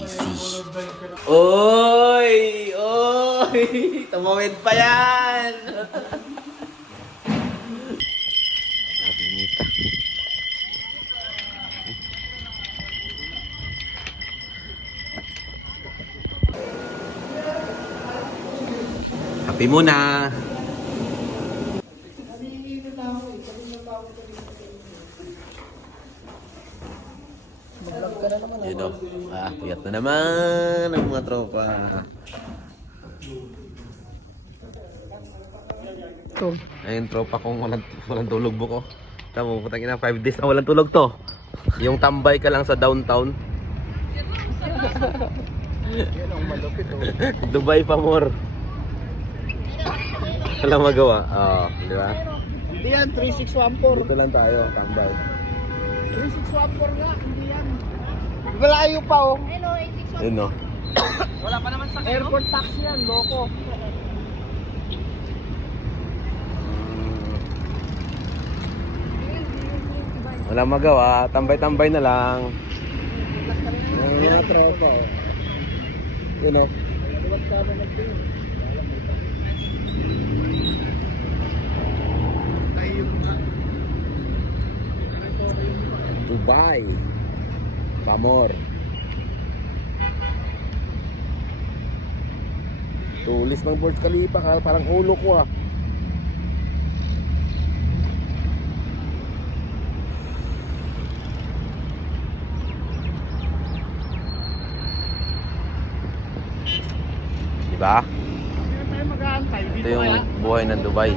Easy. Oy! Oy! Tumawid pa yan! Nabinita. Happy muna! Yun o. Piyat na naman ang mga tropa. Ayun tropa kong walang tulog buko. Tama, putang ina, 5 days na walang tulog to. Yung tambay ka lang sa downtown. Yan ang malupit oh. Dubai pa more. Walang magawa. Di ba? Hindi yan, 3614. Dito lang tayo, tambay. 3614 nga, hindi yan. Malayo pa oh. Yun o. Wala pa naman sa airport taxi yan, loko. Walang magawa, tambay-tambay na lang. Mga tropa eh. Yun o. Dubai. Pamor. Tulis ng Burj Khalifa, parang ulo ko ah. Diba? Hindi tayo mag-aantay. Ito yung buhay ng Dubai.